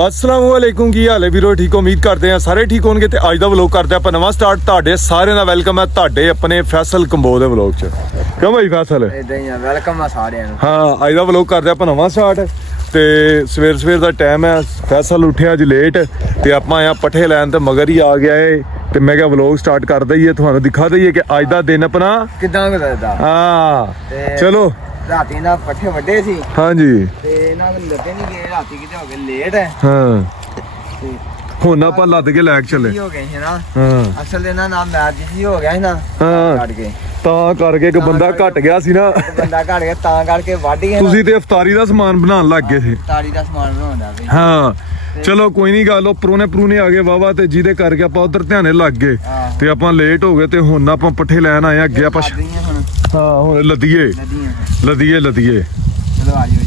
अस्सलाम वालेकुम की हाल है वीरो ठीक उम्मीद करते हैं सारे ठीक होंगे ਤੇ ਅੱਜ ਦਾ ਵਲੌਗ ਕਰਦੇ ਆਪਾਂ ਨਵਾਂ ਸਟਾਰਟ ਤੁਹਾਡੇ ਸਾਰਿਆਂ ਦਾ ਵੈਲਕਮ ਹੈ ਤੁਹਾਡੇ ਆਪਣੇ ਫੈਸਲ ਕੰਬੋ ਦੇ ਵਲੌਗ 'ਚ ਕਿਉਂ ਭਾਈ ਫੈਸਲ ਇਦਾਂ ਹੀ ਆ ਵੈਲਕਮ ਆ ਸਾਰਿਆਂ ਨੂੰ ਹਾਂ ਅੱਜ ਦਾ ਵਲੌਗ ਕਰਦੇ ਆਪਾਂ ਨਵਾਂ ਸਟਾਰਟ ਤੇ ਸਵੇਰ ਦਾ ਟਾਈਮ ਹੈ ਫੈਸਲ ਉੱਠਿਆ ਅੱਜ ਲੇਟ ਤੇ ਆਪਾਂ ਆਇਆ ਪੱਠੇ ਲੈਣ ਤੇ ਮਗਰ ਹੀ ਆ ਗਿਆ ਏ ਤੇ ਮੈਂ ਕਿਹਾ ਵਲੌਗ ਸਟਾਰਟ ਕਰ ਦਈਏ ਤੁਹਾਨੂੰ ਦਿਖਾ ਦਈਏ ਕਿ ਅੱਜ ਦਾ ਦਿਨ ਆਪਣਾ ਕਿਦਾਂ ਕਰਦਾ ਹਾਂ ਚਲੋ ਰਾਤੀ ਨਾ ਪੱਠੇ ਵੱਡੇ ਸੀ ਹਾਂਜੀ ਤੇ ਇਹਨਾਂ ਨੂੰ ਲੱਗੇ ਨਹੀਂ ਗਏ ਰਾਤੀ ਕਿਤੇ ਹੋ ਗਏ ਲੇਟ ਹੈ ਹਾਂ ਤੇ ਹੁਣ ਆਪਾਂ ਲੱਦ ਕੇ ਲੈ ਕੇ ਚੱਲੇ ਹੋ ਗਏ ਸੀ ਨਾ ਹਾਂ ਅਸਲ ਦੇ ਨਾ ਮੈਚ ਜੀ ਹੋ ਗਿਆ ਸੀ ਨਾ ਹਾਂ ਕੱਢ ਕੇ ਤਾਂ ਕਰਕੇ ਇੱਕ ਬੰਦਾ ਘਟ ਗਿਆ ਸੀ ਨਾ ਬੰਦਾ ਘੜ ਗਿਆ ਤਾਂ ਕਰਕੇ ਵੱਢ ਗਏ ਤੁਸੀਂ ਤੇ ਇਫਤਾਰੀ ਦਾ ਸਮਾਨ ਬਣਾਉਣ ਲੱਗ ਗਏ ਸੀ ਤਾਰੀ ਦਾ ਸਮਾਨ ਬਣਾਉਂਦਾ ਸੀ ਹਾਂ ਚਲੋ ਕੋਈ ਨਹੀਂ ਗੱਲ ਉਹ ਪਰੂਨੇ ਆ ਗਏ ਵਾਵਾ ਤੇ ਜਿਹਦੇ ਕਰਕੇ ਆਪਾਂ ਉਧਰ ਧਿਆਨੇ ਲੱਗ ਗਏ ਤੇ ਆਪਾਂ ਲੇਟ ਹੋ ਗਏ ਤੇ ਹੁਣ ਆਪਾਂ ਪੱਠੇ ਲੈਣ ਆਏ ਅੱਗੇ ਆਪਾਂ ਹਾਂ ਹੁਣ ਲੱਦੀਏ ਚਲੋ ਆ ਜੀ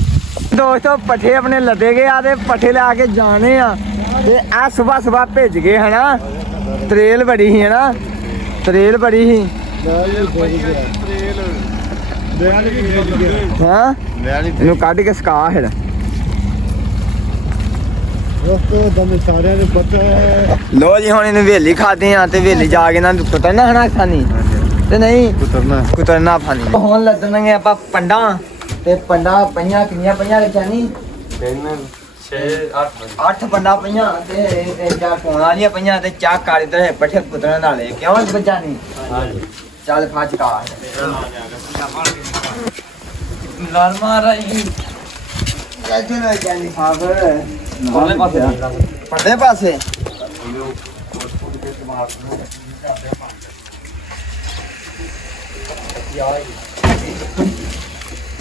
ਦੋਸਤੋ ਪੱਠੇ ਆਪਣੇ ਲੱਦੇ ਗਏ ਆ ਤੇ ਪੱਠੇ ਲੈ ਕੇ ਜਾਣੇ ਆ ਤੇ ਆ ਸਵੇਰ ਭੇਜ ਗਏ ਹਨਾ ਤਰੇਲ ਬੜੀ ਸੀ ਹਨਾ ਤਰੇਲ ਬੜੀ ਸੀ ਹਾਂ ਇਹਨੂੰ ਕੱਢ ਕੇ ਸਕਾ ਫਿਰ ਲੋ ਜੀ ਹੁਣ ਇਹਨੂੰ ਵੇਲੀ ਖਾਦੇ ਆ ਤੇ ਵੇਲੀ ਜਾ ਕੇ ਨਾ ਕੁੱਟਣਾ ਹਨਾ ਖਾਣੀ ਤੇ ਨਹੀਂ ਕੁਤਰਨਾ ਫਾਨੀ ਹੁਣ ਲੱਦਣਗੇ ਆਪਾਂ ਪੰਡਾ ਤੇ ਪੰਡਾ ਪਈਆਂ ਕਿੰਨੀਆਂ ਪਈਆਂ ਚਾਨੀ 3 6 8 ਪੰਡਾ ਪਈਆਂ ਤੇ ਇਹ ਚਾਰ ਕੋਣ ਵਾਲੀਆਂ ਪਈਆਂ ਤੇ ਚਾਹ ਕਾਲੀ ਤੇ ਪੱਠੇ ਕੁਤਰਨ ਵਾਲੇ ਕਿਉਂ ਬੱਚਾ ਨਹੀਂ ਹਾਂਜੀ ਚੱਲ ਫਾਚ ਕਾ ਲਾਲ ਮਾਰਾ ਹੀ ਜੈਸੇ ਨਾ ਜਾਨੀ ਫਾਦਰ ਪਰਦੇ ਪਾਸੇ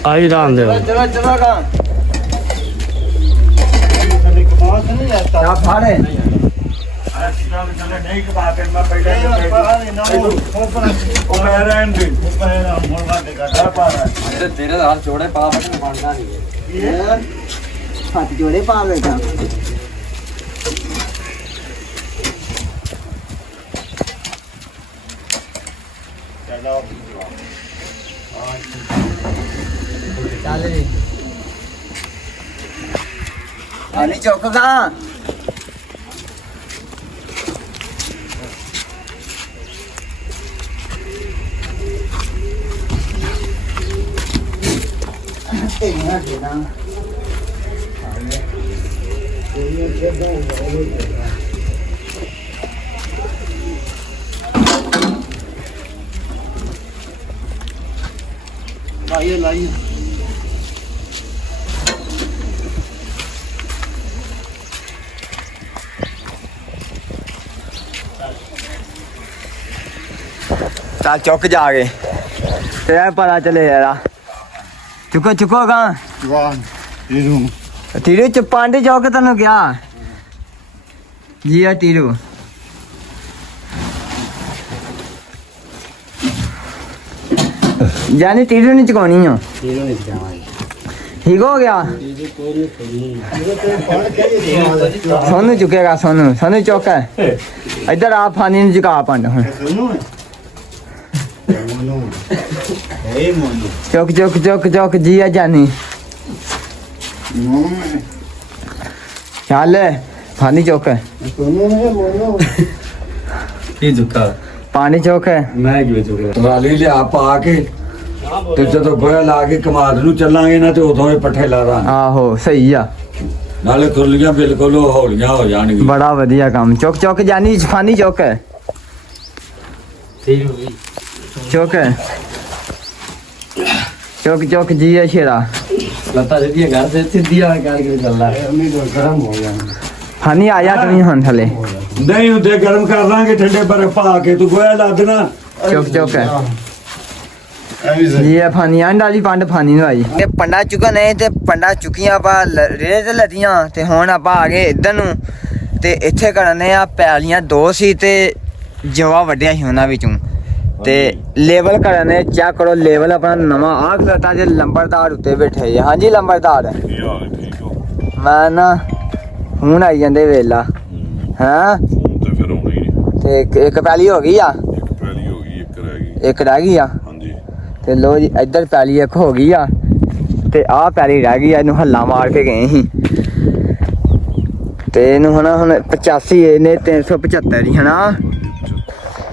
आई राम दे चलो का क्या फाड़े हाथ जोड़े पा लेगा अरे चौक कहाँ लाइए चल चौक जा गए तेरा पता चले यार चुको कहाँ टीरू पांडे चौक तेन क्या जी है टीरू जानी टीरू नहीं चुकानी हो ठीक हो गया सोनू चुकेगा सोनू चौक है इधर आप फानी नहीं चुका पांडा हूँ चौक जी है जानी चल फानी चौक है पानी चौक है ਟਰਾਲੀ ਲਿਆ ਪਾ ਕੇ ਤੇ ਜਦੋਂ ਗੋਇਆ ਲਾ ਕੇ ਕਮਾਦ ਨੂੰ ਚੱਲਾਂਗੇ ਨਾ ਤੇ ਉਦੋਂ ਇਹ ਪੱਠੇ ਲਾ ਦਾਂਗੇ आहो सही आ ਨਾਲੇ ਖੁਰਲੀਆਂ ਬਿਲਕੁਲ ਹੌਲੀਆਂ ਹੋ ਜਾਣਗੀਆਂ बड़ा वधिया काम चौक जानी फानी चौक है चौक है चौक जी है शेरा लता सीधी घर से सीधी करके चल रहा है गरम हो गया फानी आया तो नहीं हन थले ਨਹੀਂ ਹੁੰਦੇ ਗਰਮ ਕਰ ਲਾਂਗੇ ਠੰਡੇ ਪਰ ਪਾ ਕੇ ਤੂੰ ਗੋਇਆ ਲਾ ਦੇਣਾ चौक है ये फानी डाली पंड फानी नु आई ते पंडा चुका नहीं ते पंडा चुकियां पा रेड़े ते लदियां ते हुन आपा आ गए इधर नु ते इत्थे करने आ पैलियां दो सी ते जवा वड्डिया सी उना विचों ते लेवल करने चेक करो लेवल अपना नवा आ खलता जे लंबरदार उत्ते बैठे जी हां जी लंबरदार मैं ना हुन आई जांदे वेला हां ਤੇ ਫਿਰ ਹੋਣੀ ते एक पैली हो गई आ ਇੱਕ ਪੈਲੀ ਹੋ ਗਈ ਇੱਕ ਰਹਿ ਗਈ एक रह गई आ ਹਾਂਜੀ ਤੇ ਲੋ ਜੀ ਇੱਧਰ ਪੈਲੀ ਇੱਕ ਹੋ ਗਈ ਆ ਤੇ ਆਹ ਪੈਲੀ ਰਹਿ ਗਈ ਆ ਇਹਨੂੰ ਹੱਲਾ ਮਾਰ ਕੇ ਗਏ ਸੀ ਤੇ ਇਹਨੂੰ ਹਨਾ ਹੁਣ 85 ਇਹਨੇ 375 ਹੀ ਹਨਾ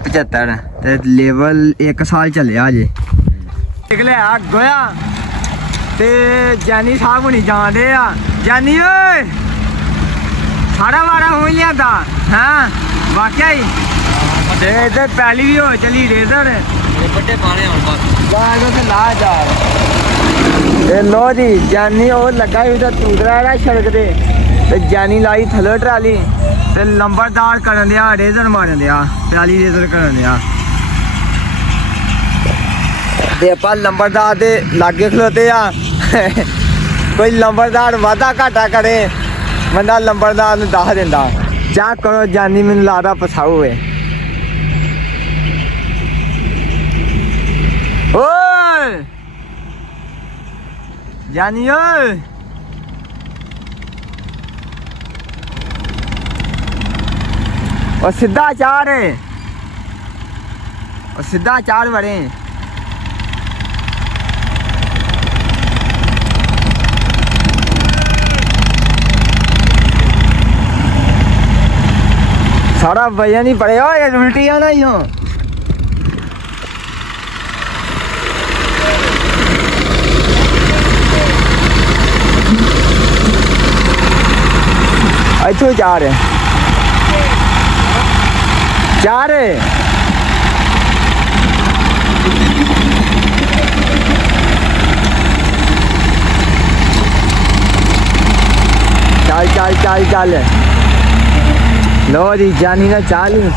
75 ਤੇ ਲੈਵਲ 1 ਸਾਲ ਚੱਲਿਆ ਜੇ ਨਿਕਲਿਆ ਗੋਇਆ ਤੇ ਜਾਨੀ ਸਾਹਿਬ ਹੁਣੀ ਜਾਂਦੇ ਆ ਜਾਨੀ ਓਏ ਸਾਰਾ ਵਾਰਾ ਹੋ ਜਾਂਦਾ ਹਾਂ ਵਾਕਿਆ ਹੀ ਤੇ ਇੱਧਰ ਪਹਿਲੀ ਵੀ ਹੋ ਚਲੀ ਰੇਜ਼ਰ ਵੱਡੇ ਪਾਣੇ ਹੁਣ ਬਸ ਬਾਗ ਤੇ ਲਾ ਜਾ ਤੇ ਲੋ ਜੀ ਜਾਨੀ ਉਹ ਲੱਗਾ ਹੀ ਉਹਦਾ ਤੂਦਰਾ ਇਹਦਾ ਸੜਕ ਤੇ ਤੇ ਜਾਨੀ ਲਾਈ ਥੱਲੇ ਟਰਾਲੀ ਤੇ ਲੰਬਰਦਾਰ ਕਰਨ ਦਿਆ ਰੇਜ਼ਰ ਮਾਰਨ ਦਿਆ ਟਰਾਲੀ ਰੇਜ਼ਰ ਕਰਨ ਦਿਆ ਤੇ ਆਪਾਂ ਲੰਬਰਦਾਰ ਦੇ ਲਾਗੇ ਖਲੋਤੇ ਆ ਕੋਈ ਲੰਬਰਦਾਰ ਵਾਦਾ ਘਾਟਾ ਕਰੇ ਬੰਦਾ ਲੰਬਰਦਾਰ ਨੂੰ ਦੱਸ ਦਿੰਦਾ ਜਾ ਕਰੋ ਜਾਨੀ ਮੈਨੂੰ ਲੱਗਦਾ ਪਸਾਉ ਏ ਓਏ ਜਾਨੀ ਓਏ ਉਹ ਸਿੱਧਾ ਚਾੜ ਉਹ ਸਿੱਧਾ ਚਾੜ ਵੜੇ सारा वजन ही पड़ेगा ये उल्टी आना ही हो इतो चार चल चल चल चल लो जी जानी ने चाह ली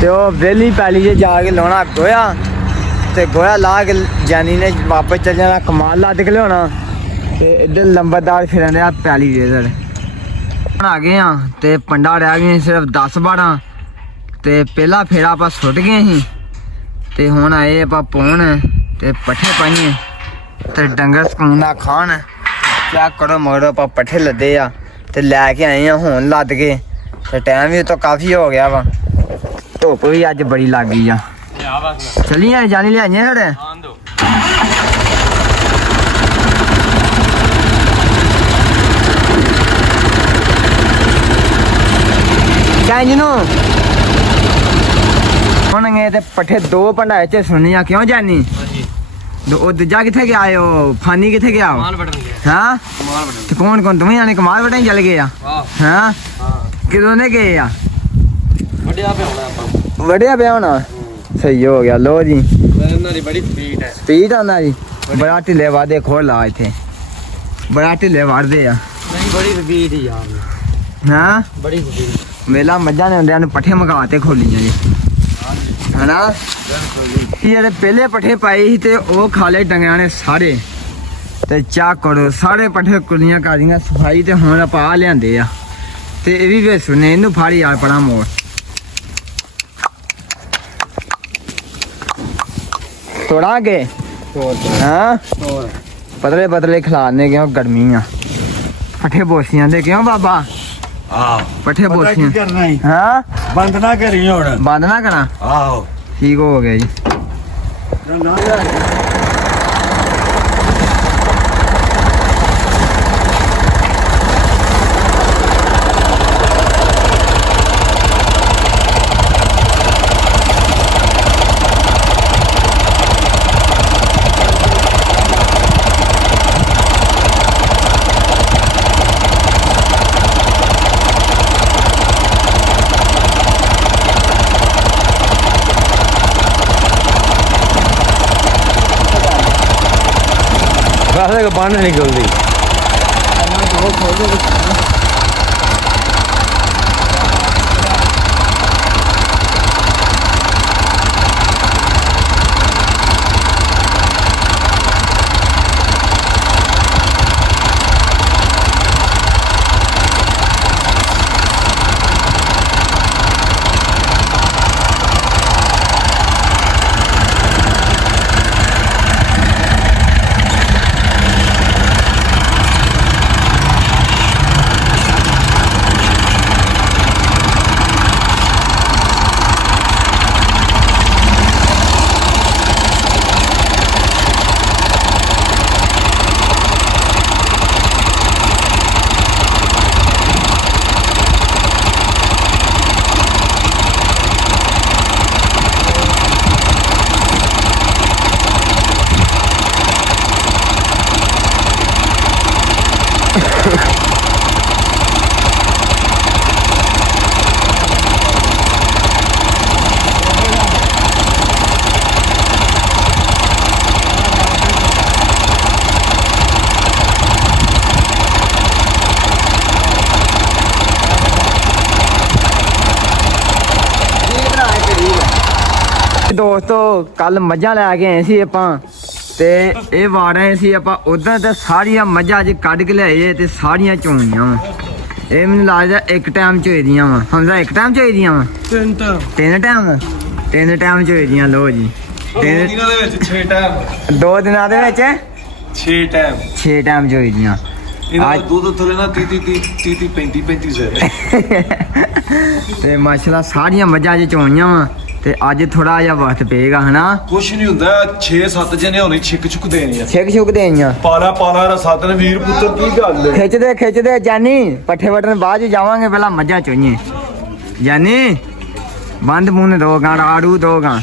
तो वेली पैली जे जाके लाना गोया ते गोया ला के जानी ने वापस चल जाना कमाल ला दिख लिया ते इधर लंबरदार फिरन रहा पैली इधर आ गए हाँ ते पंडा रह गए सिर्फ 10-12 ते पहला फेरा आप सुट गए ही ते हुण आए आप पौन ते पट्ठे पाइए ते डंगर सकून ना खान क्या करो मगर आप पट्ठे लदे आ ते लैके आए हैं हुण लद के ਤੇ ਟਾਈਮ ਵੀ ਤਾਂ ਕਾਫੀ ਹੋ ਗਿਆ ਵਾ ਧੁੱਪ ਵੀ ਅੱਜ ਬੜੀ ਲੱਗ ਗਈ ਆ ਚੱਲੀਏ ਜਾਨੀ ਲਿਆਈਏ ਸਾਡੇ ਜਾਨੀ ਨੂੰ ਹੁਣਗੇ ਤੇ ਪੱਠੇ 2 ਭੰਡਾਰੇ ਚ ਸੁਣੀਆਂ ਕਿਉਂ ਜਾਨੀ ਉਹ ਦੂਜਾ ਕਿੱਥੇ ਗਿਆ ਉਹ ਫਾਨੀ ਕਿੱਥੇ ਗਿਆ ਕਮਾਲ ਵਟਣ ਗਿਆ ਹਾਂ ਕਮਾਲ ਵਟਣ ਤੇ ਕੌਣ ਦੋਵੇਂ ਜਾਣੇ ਕਮਾਲ ਵਟਣ ਚੱਲ ਗਏ ਆ ਹਾਂ ਕਿਦੋਂ ਨੇ ਗਏ ਆ ਵੱਡਿਆ ਪਿਆ ਹੋਣਾ ਆਪਾਂ ਵੜਿਆ ਪਿਆ ਹੋਣਾ ਸਹੀ ਹੋ ਗਿਆ ਲੋ ਜੀ ਇਹਨਾਂ ਦੀ ਬੜੀ ਸਪੀਡ ਹੈ ਸਪੀਡ ਆਉਂਦਾ ਜੀ ਬੜਾ ਢਿੱਲੇ ਵਾਦੇ ਖੋਲ ਲਾ ਇੱਥੇ ਬੜਾ ਢਿੱਲੇ ਵੜਦੇ ਆ ਨਹੀਂ ਬੜੀ ਸਪੀਡ ਹੀ ਯਾਰ ਹਾਂ ਬੜੀ ਸਪੀਡ ਮੇਲਾ ਮੱਝਾਂ ਨੇ ਹੁੰਦਿਆਂ ਨੂੰ ਪੱਠੇ ਮਗਾ ਤੇ ਖੋਲੀਆਂ ਜੀ ਹਨਾ ਇਹ ਜਿਹੜੇ ਪਹਿਲੇ ਪੱਠੇ ਪਾਏ ਸੀ ਤੇ ਉਹ ਖਾਲੇ ਡੰਗਿਆਂ ਨੇ ਸਾਰੇ ਤੇ ਚਾ ਕਰੋ ਸਾਰੇ ਪੱਠੇ ਕੁਲੀਆਂ ਕਾਦੀਆਂ ਸਫਾਈ ਤੇ ਹੁਣ ਆਪਾਂ ਆ ਲਿਆਂਦੇ ਆ ਤੇ ਇਹ ਵੀ ਵੇ ਸੁਣੇ ਇਹਨੂੰ ਫਾੜੀ ਯਾਰ ਪੜਾ ਮੋੜ ਤੋੜਾਂਗੇ ਹਾਂ ਪਤਲੇ ਪਤਲੇ ਖਿਲਾਣੇ ਕਿਉਂ ਗਰਮੀ ਆ ਪੱਠੇ ਬੋਸੀਆਂ ਦੇ ਕਿਉਂ ਬਾਬਾ ਆਹ ਪੱਠੇ ਬੋਸੀਆਂ ਕਰਨਾ ਹੀ ਹਾਂ ਬੰਦ ਨਾ ਕਰੀ ਹੁਣ ਬੰਦ ਨਾ ਕਰਾਂ ਆਹੋ ਠੀਕ ਹੋ ਗਿਆ ਜੀ ਨਾ ਰਾਸਤੇ ਕੋ ਬੰਨ ਨਿਕਲਦੀ ਦੋਸਤੋ ਕੱਲ ਮੱਝਾਂ ਲੈ ਕੇ ਆਏ ਸੀ ਆਪਾਂ ਤੇ ਇਹ ਵਾੜ ਆਏ ਸੀ ਆਪਾਂ ਉਧਰ ਤੇ ਸਾਰੀਆਂ ਮੱਝਾਂ ਅੱਜ ਕੱਢ ਕੇ ਲਿਆਏ ਤੇ ਸਾਰੀਆਂ ਚੋਣੀਆਂ ਵਾ। ਇਹ ਮੈਨੂੰ ਲੱਗਦਾ ਇੱਕ ਟਾਈਮ ਚੋਈਦੀਆਂ ਵਾ। ਹਮਜ਼ਾ ਇੱਕ ਟਾਈਮ ਚੋਈਦੀਆਂ ਵਾ? ਤਿੰਨ ਟਾਈਮ ਚੋਈਦੀਆਂ। ਲੋ ਜੀ ਤਿੰਨ ਦਿਨਾਂ ਦੇ ਵਿੱਚ 6 ਟਾਈਮ। 2 ਦਿਨਾਂ ਦੇ ਵਿੱਚ 6 ਟਾਈਮ ਚੋਈਦੀਆਂ। ਇਹਨਾਂ ਦਾ ਦੁੱਧ ਥਲੇ ਨਾ 30 35 ਸੇ ਤੇ ਮਾਸ਼ਾਅੱਲਾ ਸਾਰੀਆਂ ਮੱਝਾਂ ਅੱਜ ਚੋਈਆਂ ਵਾ ਤੇ ਅੱਜ ਥੋੜਾ ਜਿਹਾ ਵਕਤ ਪਏਗਾ ਹਨਾ। ਕੁਛ ਨਹੀਂ ਹੁੰਦਾ 6-7 ਜਣੇ ਹੋਣੇ ਛਿੱਕ ਛੁੱਕ ਦੇਣੀ ਆ। ਛਿੱਕ ਦੇਣੀਆਂ। ਪਾਲਾ ਰਸਾਤ ਨੇ ਵੀਰ ਪੁੱਤਰ ਕੀ ਗੱਲ ਹੈ। ਖਿੱਚਦੇ ਜਾਨੀ ਪੱਠੇ ਵਟਣ ਬਾਅਦ ਚ ਜਾਵਾਂਗੇ ਪਹਿਲਾਂ ਮੱਝਾਂ ਚੋਈਏ। ਜਾਨੀ ਬੰਦ ਮੂੰਹ ਦੋ ਗਾਂ ਆੜੂ ਦੋ ਗਾਂ।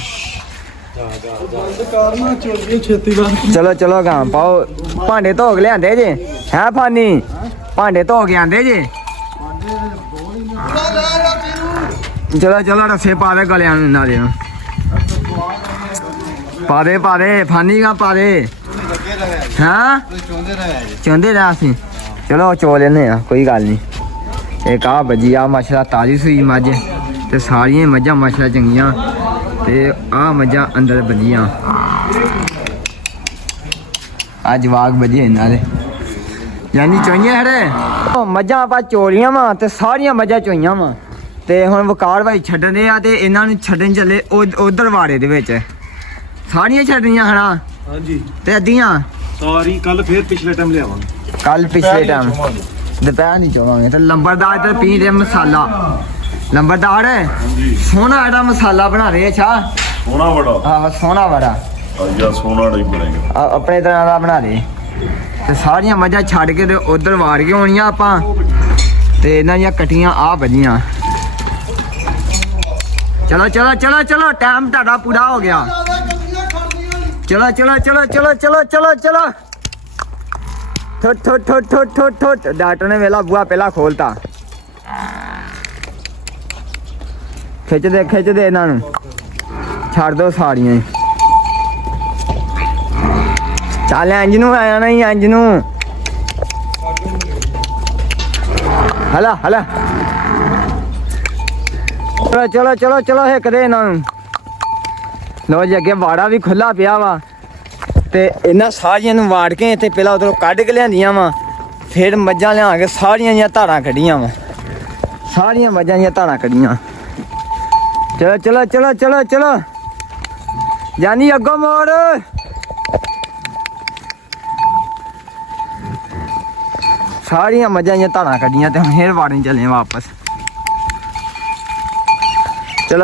ਚਲੋ ਗਾਂ ਪਾਓ। ਭਾਂਡੇ ਧੋ ਕੇ ਲਿਆਂਦੇ ਜੇ ਹੈ ਫਾਨੀ? ਭਾਂਡੇ ਧੋ ਕੇ ਆਂਦੇ ਜੇ। ਚਲੋ ਰੱਸੇ ਪਾ ਦੇ ਗਲਿਆਂ ਨੂੰ ਨਾਲੇ ਨੂੰ। ਪਾ ਦੇ ਫਾਨੀ ਗਾ ਪਾ ਦੇ। ਹਾਂ ਚੋਂਦੇ ਰਹਿ ਅਸੀਂ। ਚਲੋ ਚੋ ਲੈਨੇ ਆ ਕੋਈ ਗੱਲ ਨਹੀਂ। ਇੱਕ ਆ ਵੱਜੀ ਆ ਮਾਸ਼ਾਅੱਲਾ ਤਾਜ਼ੀ ਸੂਈ ਮੱਝ ਤੇ ਸਾਰੀਆਂ ਮੱਝਾਂ ਮਾਸ਼ਾਅੱਲਾ ਚੰਗੀਆਂ ਤੇ ਆ ਮੱਝਾਂ ਅੰਦਰ ਵੱਜੀਆਂ। ਆ ਜਵਾਗ ਵੱਜੇ ਇਹਨਾਂ ਦੇ ਯਾਨੀ ਚੋਈਆਂ ਹੜੇ ਮੱਝਾਂ ਆਪਾਂ ਚੋਰੀਆਂ ਵਾ ਤੇ ਸਾਰੀਆਂ ਮੱਝਾਂ ਚੋਈਆਂ ਵਾ ਤੇ ਹੁਣ ਵਕਾਰ ਭਾਈ ਛੱਡਣੇ ਆ ਤੇ ਇਹਨਾਂ ਨੂੰ ਛੱਡਣ ਚੱਲੇ ਉਧਰ ਵਾੜੇ ਦੇ ਵਿੱਚ। ਸਾਰੀਆਂ ਛੱਡਣੀਆਂ ਹਨਾ? ਹਾਂਜੀ। ਤੇ ਅੱਧੀਆਂ ਸਾਰੀ ਕੱਲ ਫੇਰ ਪਿਛਲੇ ਟਾਈਮ ਲਿਆਵਾਂਗੇ। ਕੱਲ ਪਿਛਲੇ ਟਾਈਮ ਦੁਪਹਿਰ ਨਹੀਂ ਚੋਵਾਂਗੇ। ਤੇ ਲੰਬਰਦਾਰ ਤੇ ਪੀ ਦੇ ਮਸਾਲਾ। ਲੰਬਰਦਾਰ ਸੋਹਣਾ ਜਿਹੜਾ ਮਸਾਲਾ ਬਣਾ ਰਹੇ ਅੱਛਾ। ਸੋਨਾ ਬੜਾ। ਹਾਂ ਸੋਹਣਾ ਬੜਾ। ਅੱਛਾ ਸੋਨਾ ਹੀ ਬਣੇਗਾ। ਆਪਣੇ ਤਰ੍ਹਾਂ ਦਾ ਬਣਾ ਦੇ। ਤੇ ਸਾਰੀਆਂ ਮੱਝਾਂ ਛੱਡ ਕੇ ਤੇ ਉਧਰ ਵਾੜ ਕੇ ਆਉਣੀਆਂ ਆਪਾਂ ਤੇ ਇਹਨਾਂ ਦੀਆਂ ਕਟੀਆਂ ਆ ਵੱਜੀਆਂ। ਚਲੋ ਟਾਈਮ ਤੁਹਾਡਾ ਪੂਰਾ ਹੋ ਗਿਆ। ਚਲੋ ਠੁੱਟ ਡਾਕਟਰ ਨੇ ਵੇਲਾ ਬੂਆ ਪਹਿਲਾਂ ਖੋਲਤਾ। ਖਿੱਚਦੇ ਇਹਨਾਂ ਨੂੰ ਛੱਡ ਦੋ ਸਾਰੀਆਂ ਹੀ। ਚੱਲ ਇੰਜ ਨੂੰ ਆਇਆ ਨਹੀਂ ਇੰਜ ਨੂੰ। ਹਲਾ ਚਲੋ ਹਿੱਕਦੇ ਇਹਨਾਂ ਨੂੰ। ਲੋ ਜੀ ਅੱਗੇ ਵਾੜਾ ਵੀ ਖੁੱਲਾ ਪਿਆ ਵਾ ਤੇ ਇਹਨਾਂ ਸਾਰੀਆਂ ਨੂੰ ਵਾੜ ਕੇ ਤੇ ਪਹਿਲਾਂ ਉਧਰੋਂ ਕੱਢ ਕੇ ਲਿਆਂਦੀਆਂ ਵਾ। ਫਿਰ ਮੱਝਾਂ ਲਿਆ ਕੇ ਸਾਰੀਆਂ ਦੀਆਂ ਧਾਰਾਂ ਕੱਢੀਆਂ ਵਾ। ਸਾਰੀਆਂ ਮੱਝਾਂ ਦੀਆਂ ਧਾਰਾਂ ਕੱਢੀਆਂ। ਚਲੋ ਜਾਨੀ ਅੱਗੋਂ ਮੋੜ। ਸਾਰੀਆਂ ਮੱਝਾਂ ਦੀਆਂ ਧਾਰਾਂ ਕੱਢੀਆਂ ਤੇ ਹੁਣ ਫੇਰ ਵਾੜਨ ਚੱਲੇ ਵਾਪਸ। ਚਲੋ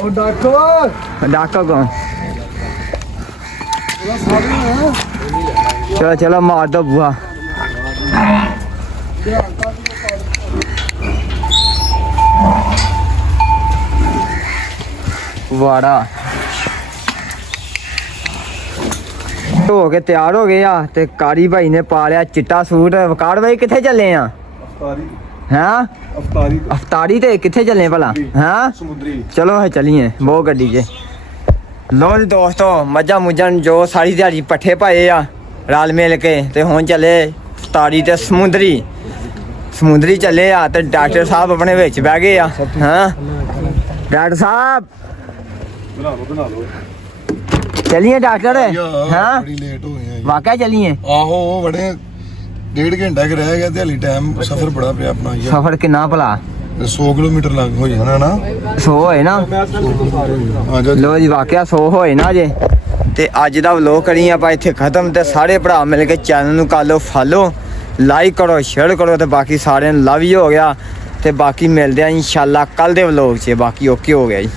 ਉਹ ਡਾਕੋ ਕੋ ਚਲੋ ਮਾਰ ਦੋ ਬੁਆ। ਵਾੜਾ ਹੋ ਕੇ ਤਿਆਰ ਹੋ ਗਏ ਆ ਤੇ ਕਾਰੀ ਭਾਈ ਨੇ ਪਾ ਲਿਆ ਚਿੱਟਾ ਸੂਟ। ਵਕਾਰ ਭਾਈ ਕਿੱਥੇ ਚੱਲੇ ਆ? ਹਾਂ ਅਫਤਾਰੀ ਤੇ ਕਿੱਥੇ ਚੱਲੇ ਭਲਾ? ਹਾਂ ਸਮੁੰਦਰੀ। ਚਲੋ ਹੈ ਚਲੀਏ ਬਹੁਤ ਗੱਡੀ 'ਚ। ਲੋ ਜੀ ਦੋਸਤੋ ਮੱਝਾਂ ਮੁੱਝਾਂ ਜੋ ਸਾਰੀ ਦਿਹਾੜੀ ਪੱਠੇ ਪਾਏ ਆ ਰਲ ਮਿਲ ਕੇ ਤੇ ਹੁਣ ਚੱਲੇ ਅਫਤਾਰੀ ਤੇ ਸਮੁੰਦਰੀ ਚੱਲੇ ਆ ਤੇ ਡਾਕਟਰ ਸਾਹਿਬ ਆਪਣੇ ਵਿੱਚ ਬਹਿ ਗਏ ਆ। ਹਾਂ ਡਾਕਟਰ ਸਾਹਿਬ ਬਣਾ ਲਓ ਚਲੀਏ ਡਾਕਟਰ। ਹਾਂ ਬੜੀ ਲੇਟ ਹੋ ਗਏ ਵਾਕਿਆ ਚਲੀਏ। ਆਹੋ ਬੜੇ 1.5 ਘੰਟਾ ਕਿ ਰਹਿ ਗਿਆ ਤੇ ਹਾਲੀ ਟਾਈਮ ਸਫ਼ਰ ਬੜਾ ਪਿਆ ਆਪਣਾ ਯਾਰ। ਸਫ਼ਰ ਕਿੰਨਾ ਭਲਾ? 100 ਕਿਲੋਮੀਟਰ ਲੱਗ ਹੋ ਜਾਣਾ ਨਾ। 100 ਹੋਏ ਨਾ। ਲੋ ਜੀ ਵਾਕਿਆ 100 ਹੋਏ ਨਾ ਜੇ। ਤੇ ਅੱਜ ਦਾ ਵਲੋਗ ਕਰੀ ਆਪਾਂ ਇੱਥੇ ਖਤਮ ਤੇ ਸਾਰੇ ਭਰਾ ਮਿਲ ਕੇ ਚੈਨਲ ਨੂੰ ਕਰ ਲਓ ਫਾਲੋ, ਲਾਈਕ ਕਰੋ, ਸ਼ੇਅਰ ਕਰੋ ਤੇ ਬਾਕੀ ਸਾਰਿਆਂ ਨੂੰ ਲਵ ਯੂ ਹੋ ਗਿਆ ਤੇ ਬਾਕੀ ਮਿਲਦੇ ਆ ਇਨਸ਼ਾਅੱਲਾ ਕੱਲ ਦੇ ਵਲੋਗ 'ਚ। ਬਾਕੀ ਓਕੇ ਹੋ ਗਿਆ ਜੀ।